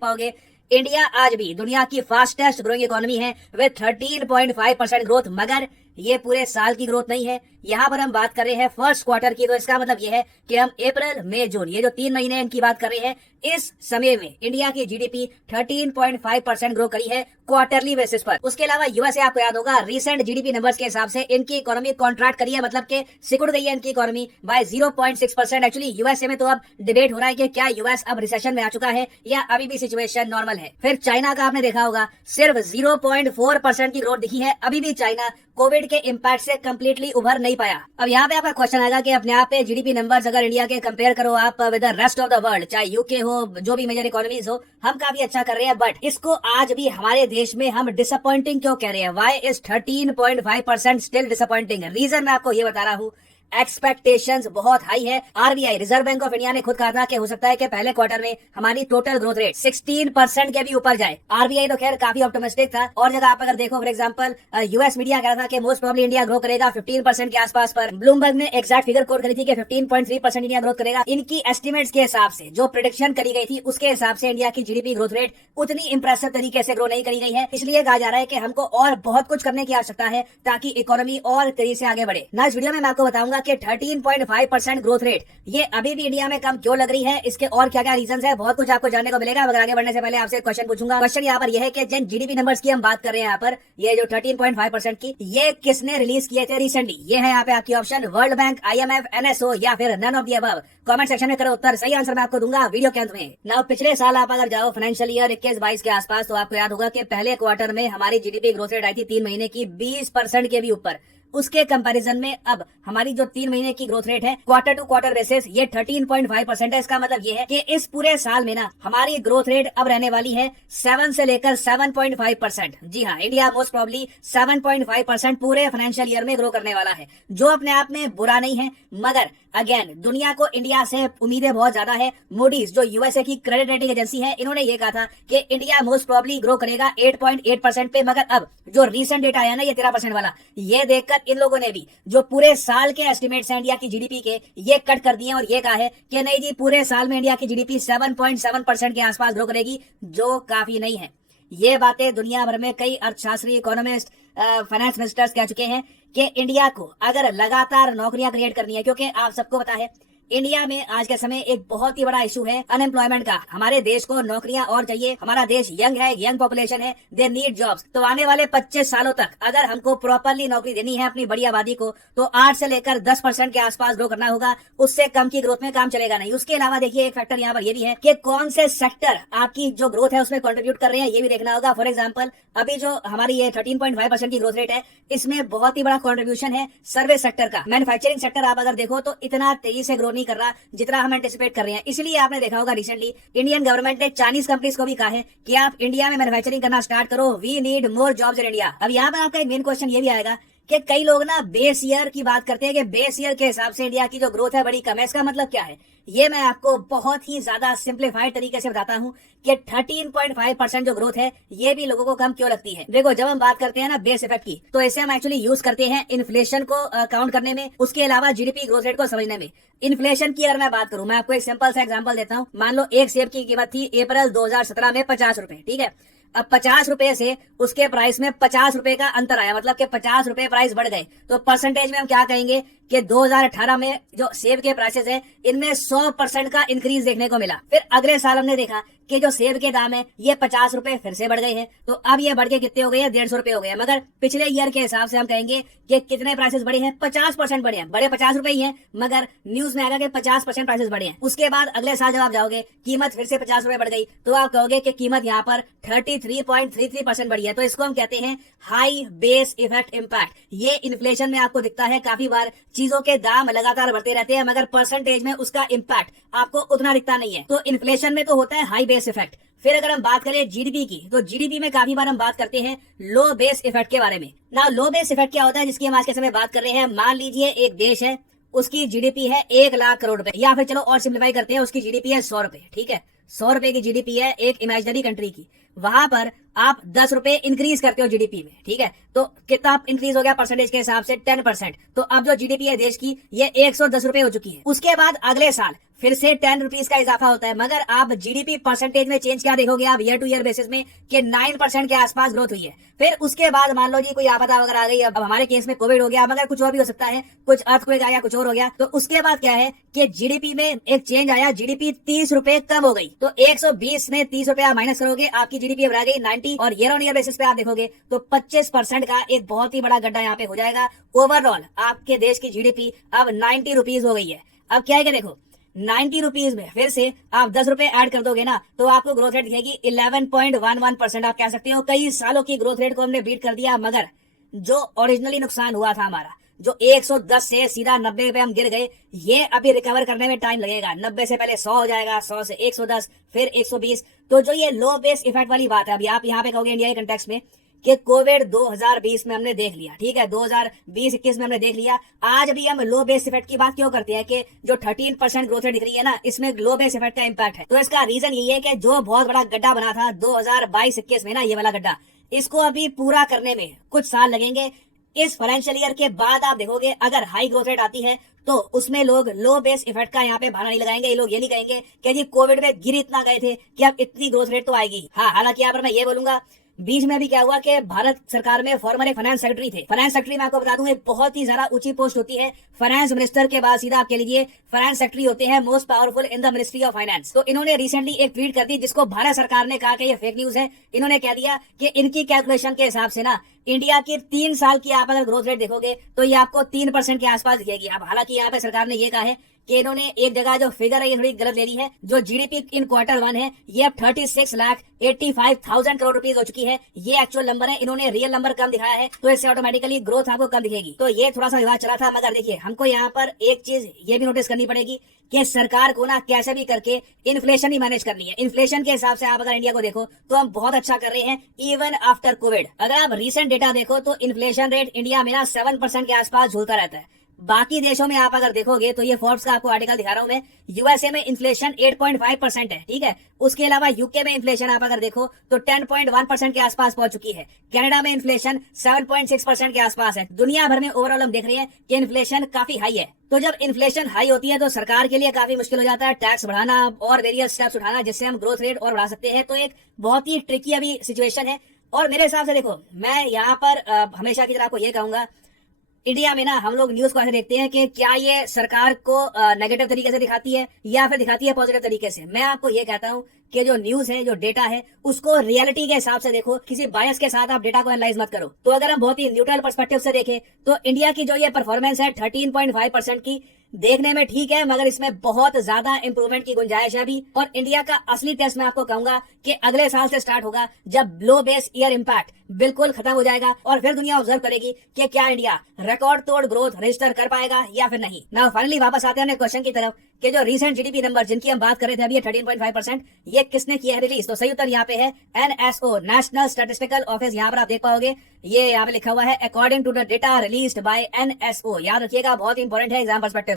पाओगे इंडिया आज भी दुनिया की फास्टेस्ट ग्रोइंग इकोनॉमी है विद 13.5% ग्रोथ, मगर ये पूरे साल की ग्रोथ नहीं है। यहाँ पर हम बात कर रहे हैं फर्स्ट क्वार्टर की, तो इसका मतलब ये है कि हम अप्रैल मई जून ये जो 3 महीने इनकी बात कर रहे हैं, इस समय में इंडिया की जीडीपी 13.5% ग्रो करी है क्वार्टरली बेसिस पर। उसके अलावा यूएसए, आपको याद होगा, रिसेंट जीडीपी नंबर्स के हिसाब से इनकी इकोनॉमी कॉन्ट्रैक्ट करी है, मतलब के सिकुड़ गई है इनकी इकोनॉमी बाय 0.6%। एक्चुअली यूएसए में तो अब डिबेट हो रहा है कि क्या यूएस अब रिसेशन में आ चुका है या अभी भी सिचुएशन नॉर्मल है। फिर चाइना का आपने देखा होगा सिर्फ 0.4% की ग्रोथ दिखी है, अभी भी चाइना कोविड के इम्पैक्ट से कंप्लीटली उभर नहीं पाया। अब यहाँ पे आपका क्वेश्चन आएगा कि अपने आप पे जीडीपी नंबर्स अगर इंडिया के कंपेयर करो आप with the rest of the world, चाहे यूके हो, जो भी मेजर इकोनॉमीज हो, हम काफी अच्छा कर रहे हैं, बट इसको आज भी हमारे देश में हम डिसअपॉइंटिंग क्यों कह रहे हैं? Why is 13.5% still disappointing? Reason मैं आपको ये बता रहा हूँ, एक्सपेक्टेशंस बहुत हाई है। RBI, reserve bank of India ने खुद कहा था कि हो सकता है कि पहले क्वार्टर में हमारी टोटल ग्रोथ रेट 16% के भी ऊपर जाए। आरबीआई तो खैर काफी ऑप्टिमिस्टिक था, और जगह आप अगर देखो फॉर एग्जांपल यूएस मीडिया कह रहा था कि मोस्ट प्रोबेबली इंडिया ग्रो करेगा 15% के आसपास पर। ब्लूमबर्ग ने एग्जैक्ट फिगर कोट करी थी कि 15.3% इंडिया ग्रोथ करेगा। इनकी एस्टिमेट्स के हिसाब से जो प्रेडिक्शन करी गई थी उसके हिसाब से इंडिया की जीडीपी ग्रोथ रेट उतनी इंप्रेसिव तरीके से ग्रो नहीं करी गई है। इसलिए कहा जा रहा है कि हमको और बहुत कुछ करने की आवश्यकता है ताकि इकोनॉमी और तेजी से आगे बढ़े। ना इस वीडियो में मैं आपको बताऊंगा कि 13.5% ग्रोथ रेट ये अभी भी इंडिया में कम क्यों लग रही है, इसके और क्या क्या रीजंस है, बहुत कुछ आपको जानने को मिलेगा। मगर आगे बढ़ने से पहले आपसे क्वेश्चन पूछूंगा। क्वेश्चन यहाँ पर यह है कि जिन जीडीपी नंबर्स की हम बात कर रहे हैं यहाँ पर, ये जो 13.5% की, ये किसने रिलीज किए थे रिसेंटली? ये है यहाँ पे आपकी option, world bank, IMF, NSO या फिर none of the above. Comment section में करो उत्तर, सही आंसर मैं आपको दूंगा वीडियो के अंत में। ना पिछले साल आप अगर जाओ फाइनेंशियल ईयर 21-22 के आसपास, तो आपको याद होगा कि पहले क्वार्टर में हमारी जीडीपी ग्रोथ रेट आई थी 3 महीने की 20% के भी ऊपर। उसके कंपैरिजन में अब हमारी जो 3 महीने की ग्रोथ रेट है क्वार्टर टू क्वार्टर बेसिस, ये 13.5% है। इसका मतलब ये है कि इस पूरे साल में ना हमारी ग्रोथ रेट अब रहने वाली है 7 से लेकर 7.5%। जी हाँ, इंडिया मोस्ट प्रोबेबली 7.5% पूरे फाइनेंशियल ईयर में ग्रो करने वाला है, जो अपने आप में बुरा नहीं है। मगर अगेन दुनिया को इंडिया से उम्मीदें बहुत ज्यादा है। मूडीज जो यूएसए की क्रेडिट रेटिंग एजेंसी है, इन्होंने ये कहा था कि इंडिया मोस्ट प्रोबेबली ग्रो करेगा 8.8% पे, मगर अब जो रीसेंट डेटा आया ना ये 13% वाला, ये देखकर इन लोगों ने भी जो पूरे साल के एस्टिमेट्स हैं इंडिया की जीडीपी के, ये कट कर दिए और ये कहा है कि नहीं जी, पूरे साल में इंडिया की जीडीपी 7.7% के आसपास ग्रो करेगी, जो काफी नहीं है। ये बातें दुनिया भर में कई अर्थशास्त्री, इकोनॉमिस्ट, फाइनेंस मिनिस्टर्स कह चुके हैं कि इंडिया को अगर लगातार नौकरियां क्रिएट करनी है, क्योंकि आप सबको पता है इंडिया में आज के समय एक बहुत ही बड़ा इशू है अनएम्प्लॉयमेंट का। हमारे देश को नौकरियां और चाहिए, हमारा देश यंग है, यंग पॉपुलेशन है, दे नीड जॉब्स। तो आने वाले 25 सालों तक अगर हमको प्रॉपरली नौकरी देनी है अपनी बड़ी आबादी को, तो 8 से लेकर 10% के आसपास ग्रो करना होगा। उससे कम की ग्रोथ में काम चलेगा नहीं। उसके अलावा देखिए एक फैक्टर यहाँ पर ये भी है कि कौन से सेक्टर आपकी जो ग्रोथ है उसमें कॉन्ट्रीब्यूट कर रहे हैं, ये भी देखना होगा। फॉर एग्जाम्पल अभी जो हमारी ये 13.5% की ग्रोथ रेट है, इसमें बहुत ही बड़ा कॉन्ट्रीब्यूशन है सर्विस सेक्टर का। मैन्युफैक्चरिंग सेक्टर आप अगर देखो तो इतना तेजी से ग्रो नहीं कर रहा जितना हम एंटिसिपेट कर रहे हैं। इसलिए आपने देखा होगा रिसेंटली इंडियन गवर्नमेंट ने चाइनीज कंपनीज को भी कहा है कि आप इंडिया में मैन्युफैक्चरिंग करना स्टार्ट करो, we need more jobs in India. अब यहाँ पर आपका एक मेन क्वेश्चन ये भी आएगा कि कई लोग ना बेस ईयर की बात करते हैं कि बेस ईयर के हिसाब से इंडिया की जो ग्रोथ है बड़ी कम है। इसका मतलब क्या है? ये मैं आपको बहुत ही ज्यादा सिंप्लीफाइड तरीके से बताता हूँ कि 13.5% जो ग्रोथ है ये भी लोगों को कम क्यों लगती है। देखो, जब हम बात करते हैं ना बेस इफेक्ट की, तो इसे हम एक्चुअली यूज करते हैं इन्फ्लेशन को काउंट करने में, उसके अलावा जीडीपी ग्रोथ रेट को समझने में। इन्फ्लेशन की अगर मैं बात करूं, मैं आपको एक सिंपल सा एग्जांपल देता हूं। मान लो एक सेब की कीमत थी अप्रैल 2017 में 50 रुपए, ठीक है। अब 50 रुपए से उसके प्राइस में 50 रुपए का अंतर आया, मतलब कि 50 रुपए प्राइस बढ़ गए। तो परसेंटेज में हम क्या कहेंगे कि 2018 में जो सेब के प्राइसेस है इनमें 100% का इंक्रीज देखने को मिला। फिर अगले साल हमने देखा कि जो सेब के दाम है ये 50 रुपए फिर से बढ़ गए हैं, तो अब ये बढ़ के कितने हो गए हैं? 150 रुपए हो गए हैं। मगर पिछले ईयर के हिसाब से हम कहेंगे कि कितने प्राइसेस बढ़े हैं? 50% बढ़े हैं। बड़े 50 रुपए ही हैं, मगर न्यूज में आएगा कि 50% प्राइसेस बढ़े हैं। उसके बाद अगले साल जब आप जाओगे, कीमत फिर से 50 रुपए बढ़ गई, तो आप कहोगे कि कीमत यहाँ पर 33.33% बढ़ी है। तो इसको हम कहते हैं हाई बेस इफेक्ट इम्पैक्ट। ये इन्फ्लेशन में आपको दिखता है काफी बार, चीजों के दाम लगातार बढ़ते रहते हैं मगर परसेंटेज में उसका इम्पैक्ट आपको उतना दिखता नहीं है। तो इन्फ्लेशन में तो होता है हाई बेस इफेक्ट। फिर अगर हम बात करें जीडीपी की, तो जीडीपी में काफी बार हम बात करते हैं लो बेस इफेक्ट के बारे में। ना लो बेस इफेक्ट क्या होता है, जिसकी हम आज के समय बात कर रहे हैं? मान लीजिए एक देश है, उसकी जीडीपी है 1 लाख करोड़ रुपए, या फिर चलो और सिंप्लीफाई करते हैं, उसकी जीडीपी है 100 रुपए, ठीक है। 100 रुपए की जीडीपी है एक इमेजिनरी कंट्री की। वहां पर आप 10 रुपए इंक्रीज करते हो जीडीपी में, ठीक है, तो कितना इंक्रीज हो गया परसेंटेज के हिसाब से 10%। तो अब जो जीडीपी है देश की ये 110 रुपए हो चुकी है। उसके बाद अगले साल फिर से 10 रुपीज का इजाफा होता है, मगर आप जीडीपी परसेंटेज में चेंज क्या देखोगे आप ईयर टू ईयर बेसिस में कि 9% के आसपास ग्रोथ हुई है। फिर उसके बाद मान लो जी कोई आपदा वगैरह आ गई, अब हमारे केस में कोविड हो गया, मगर कुछ और भी हो सकता है, कुछ अर्थक्वेक आया, कुछ और हो गया, तो उसके बाद क्या है कि जीडीपी में एक चेंज आया, जीडीपी 30 रुपए कम हो गई। तो 120 में 30 रुपए आप माइनस करोगे, आपकी जीडीपी अब रह गई 90, और ईयर ऑन ईयर बेसिस पे आप देखोगे तो 25% का एक बहुत ही बड़ा गड्ढा यहाँ पे हो जाएगा। ओवरऑल आपके देश की जीडीपी अब 90 रुपीज हो गई है। अब क्या है कि देखो 90 रुपीज में फिर से आप 10 रुपए ऐड कर दोगे ना, तो आपको ग्रोथ रेट दिखेगी 11.11%। आप कह सकते हो कई सालों की ग्रोथ रेट को हमने बीट कर दिया, मगर जो ओरिजिनली नुकसान हुआ था हमारा, जो 110 से सीधा 90 पे हम गिर गए, ये अभी रिकवर करने में टाइम लगेगा। 90 से पहले 100 हो जाएगा, 100 से 110, फिर 120। तो जो ये लो बेस इफेक्ट वाली बात है, अभी आप यहाँ पे कहोगे इंडिया के कंटेक्स्ट में कि कोविड 2020 में हमने देख लिया, ठीक है, 2020-21 में हमने देख लिया, आज भी हम लो बेस इफेक्ट की बात क्यों करते हैं कि जो 13% ग्रोथ रेट दिख रही है ना, इसमें लो बेस इफेक्ट का इम्पैक्ट है। तो इसका रीजन यही है कि जो बहुत बड़ा गड्ढा बना था 2022-21 में ना, ये वाला गड्ढा, इसको अभी पूरा करने में कुछ साल लगेंगे। इस फाइनेंशियल ईयर के बाद आप देखोगे अगर हाई ग्रोथ रेट आती है तो उसमें लोग लो बेस इफेक्ट का यहाँ पे बहाना नहीं लगाएंगे। ये लोग ये नहीं कहेंगे कि जी कोविड में गिर इतना गए थे कि अब इतनी ग्रोथ रेट तो आएगी। हाँ, हालांकि यहाँ पर मैं ये बोलूंगा, बीच में अभी क्या हुआ कि भारत सरकार में फॉर्मर एक फाइनेंस सेक्रेटरी थे। फाइनेंस सेक्रेटरी मैं आपको बता दूं एक बहुत ही ज्यादा ऊंची पोस्ट होती है। फाइनेंस मिनिस्टर के बाद सीधा आप कह लीजिए फाइनेंस सेक्रेटरी होते हैं most powerful in the ministry of finance. तो इन्होंने रिसेंटली एक ट्वीट कर दी जिसको भारत सरकार ने कहा कि ये फेक न्यूज है। इन्होंने कह दिया कि इनकी कैलकुलेशन के हिसाब से ना इंडिया की 3 साल की आप अगर ग्रोथ रेट देखोगे तो ये आपको 3% के आसपास दिखेगी। अब हालांकि यहाँ पे सरकार ने ये कहा है कि इन्होंने एक जगह जो फिगर है ये थोड़ी गलत ले ली है। जो जीडीपी इन Q1 है ये अब 36,85,000 करोड़ रुपीज हो चुकी है। ये एक्चुअल नंबर है, इन्होंने रियल नंबर कम दिखाया है, तो इससे ऑटोमेटिकली ग्रोथ आपको कम दिखेगी। तो ये थोड़ा सा विवाद चला था, मगर देखिए हमको यहाँ पर एक चीज ये भी नोटिस करनी पड़ेगी कि सरकार को ना कैसे भी करके इन्फ्लेशन ही मैनेज करनी है। इन्फ्लेशन के हिसाब से आप अगर इंडिया को देखो तो हम बहुत अच्छा कर रहे हैं इवन आफ्टर कोविड। अगर आप रिसेंट डेटा देखो तो इन्फ्लेशन रेट इंडिया में ना 7% के आसपास झूलता रहता है। बाकी देशों में आप अगर देखोगे तो ये फोर्ब्स का आपको आर्टिकल दिखा रहा हूं मैं, यूएसए में इन्फ्लेशन 8.5% है, ठीक है। उसके अलावा यूके में इन्फ्लेशन आप अगर देखो तो 10.1% के आसपास पहुंच चुकी है। कनाडा में इन्फ्लेशन 7.6% के आसपास है। दुनिया भर में ओवरऑल हम देख रहे हैं कि इन्फ्लेशन काफी हाई है। तो जब इन्फ्लेशन हाई होती है तो सरकार के लिए काफी मुश्किल हो जाता है टैक्स बढ़ाना और वेरियस स्टेप्स उठाना जिससे हम ग्रोथ रेट और बढ़ा सकते हैं। तो एक बहुत ही ट्रिकी अभी सिचुएशन है। और मेरे हिसाब से देखो मैं यहाँ पर हमेशा की तरह आपको ये कहूंगा, इंडिया में ना हम लोग न्यूज को ऐसे देखते हैं कि क्या ये सरकार को नेगेटिव तरीके से दिखाती है या फिर दिखाती है पॉजिटिव तरीके से। मैं आपको ये कहता हूं कि जो न्यूज है, जो डेटा है, उसको रियलिटी के हिसाब से देखो, किसी बायस के साथ आप डेटा को एनालाइज मत करो। तो अगर हम बहुत ही न्यूट्रल पर्सपेक्टिव से देखें तो इंडिया की जो ये परफॉर्मेंस है 13.5% की, देखने में ठीक है, मगर इसमें बहुत ज्यादा इंप्रूवमेंट की गुंजाइश है अभी। और इंडिया का असली टेस्ट मैं आपको कहूंगा कि अगले साल से स्टार्ट होगा, जब लो बेस ईयर इम्पैक्ट बिल्कुल खत्म हो जाएगा और फिर दुनिया ऑब्जर्व करेगी कि क्या इंडिया रिकॉर्ड तोड़ ग्रोथ रजिस्टर कर पाएगा या फिर नहीं। ना फाइनली वापस आते हैं क्वेश्चन की तरफ कि जो रीसेंट जीडीपी नंबर जिनकी हम बात कर रहे थे अभी 13.5%, ये किसने किया है रिलीज? तो सही उत्तर यहाँ पे है NSO, नेशनल स्टैटिस्टिकल ऑफिस। यहाँ पर आप देख पाओगे ये यहाँ पे लिखा हुआ है according to the data released by NSO। याद रखिएगा, बहुत इंपॉर्टेंट है एग्जाम पर्सपेक्टिव।